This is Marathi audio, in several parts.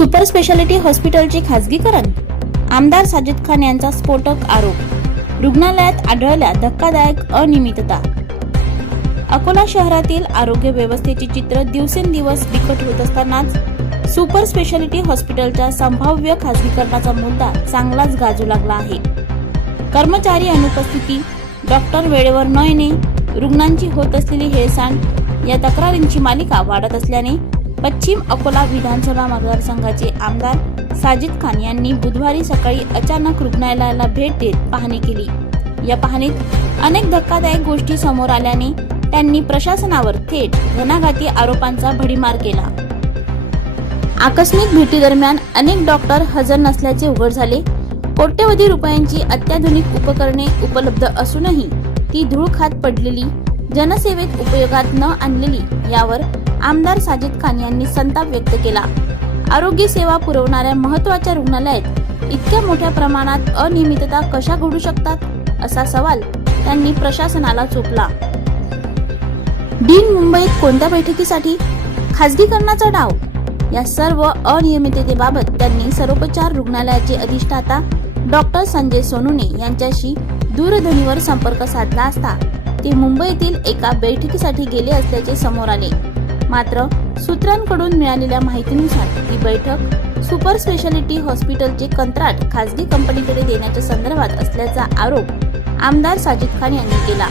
सुपर स्पेशालिटी हॉस्पिटलचे खासगीकरण, आमदार साजिद खान यांचा स्फोटक आरोप, रुग्णालयात आढळल्या धक्कादायक अनियमितता। अकोला शहरातील आरोग्य व्यवस्थेचे चित्र दिवसेंदिवस बिकट होत असतानाच सुपर स्पेशालिटी हॉस्पिटलच्या संभाव्य खासगीकरणाचा मुद्दा चांगलाच गाजू लागला आहे। कर्मचारी अनुपस्थिती, डॉक्टर वेळेवर न येणे, रुग्णांची होत असलेली हेळसांड या तक्रारींची मालिका वाढत असल्याने पश्चिम अकोला विधानसभा मतदारसंघाचे आमदार साजिद खान यांनी बुधवारी सकाळी अचानक रुग्णालयाला भेट देत पाहणी केली। या पाहणीत अनेक धक्कादायक गोष्टी समोर आल्याने त्यांनी प्रशासनावर थेट घणाघाती आरोपांचा भडीमार केला। आकस्मिक भेटीदरम्यान अनेक डॉक्टर हजर नसल्याचे उघड झाले। कोट्यवधी रुपयांची अत्याधुनिक उपकरणे उपलब्ध असूनही ती धूळ खात पडलेली, जनसेवेत उपयोगात न आणलेली यावर आमदार साजिद खान यांनी संताप व्यक्त केला। आरोग्य सेवा पुरवणाऱ्या महत्त्वाच्या रुग्णालयात इतक्या मोठ्या प्रमाणात अनियमितता कशा घडू शकतात असा सवाल त्यांनी प्रशासनाला चोपला। डीन मुंबईत कोणत्या बैठकीसाठी? खासगीकरणाचा डाव। या सर्व अनियमिततेबाबत त्यांनी सर्वोपचार रुग्णालयाचे अधिष्ठाता डॉक्टर संजय सोनुने यांच्याशी दूरध्वनीवर संपर्क साधला असता ते मुंबईतील एका बैठकीसाठी गेले असल्याचे समोर आले। मात्र सूत्रांकडून मिळालेल्या माहितीनुसार ही बैठक सुपर स्पेशालिटी हॉस्पिटलचे कंत्राट खासगी कंपनीकडे देण्याच्या संदर्भात असल्याचा आरोप आमदार साजिद खान यांनी केला।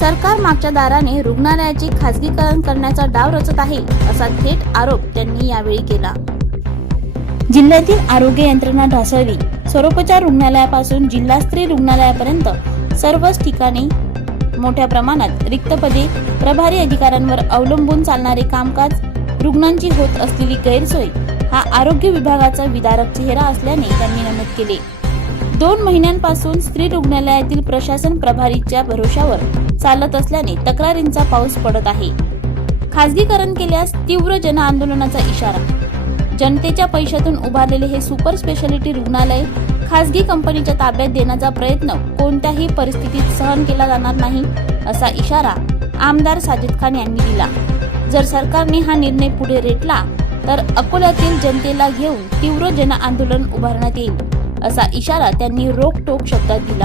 सरकार मागच्या दाराने रुग्णालयाचे खासगीकरण करण्याचा डाव रचत आहे असा थेट आरोप त्यांनी यावेळी केला। जिल्ह्यातील आरोग्य यंत्रणा ढासळली। सर्वोपचार रुग्णालयापासून जिल्हास्तरीय रुग्णालयापर्यंत सर्वच ठिकाणी मोठ्या प्रमाणात रिक्त पदे, प्रभारी अधिकाऱ्यांवर अवलंबून चालणारे कामकाज, रुग्णांची होत असलेली गैरसोय हा आरोग्य विभागाचा विदारक चेहरा असल्याने त्यांनी नमूद केले। 2 महिन्यांपासून स्त्री रुग्णालयातील प्रशासन प्रभारीच्या भरोशावर चालत असल्याने तक्रारींचा पाऊस पडत आहे। खासगीकरण केल्यास तीव्र जन आंदोलनाचा इशारा। जनतेच्या पैशातून उभारलेले हे सुपर स्पेशालिटी रुग्णालय खासगी कंपनीच्या ताब्यात देण्याचा प्रयत्न कोणत्याही परिस्थितीत सहन केला जाणार नाही असा इशारा आमदार साजिद खान यांनी दिला। जर सरकारने हा निर्णय पुढे रेटला तर अकोल्यातील जनतेला घेऊन तीव्र जन आंदोलन उभारण्यात येईल असा इशारा त्यांनी रोखठोक शब्दात दिला।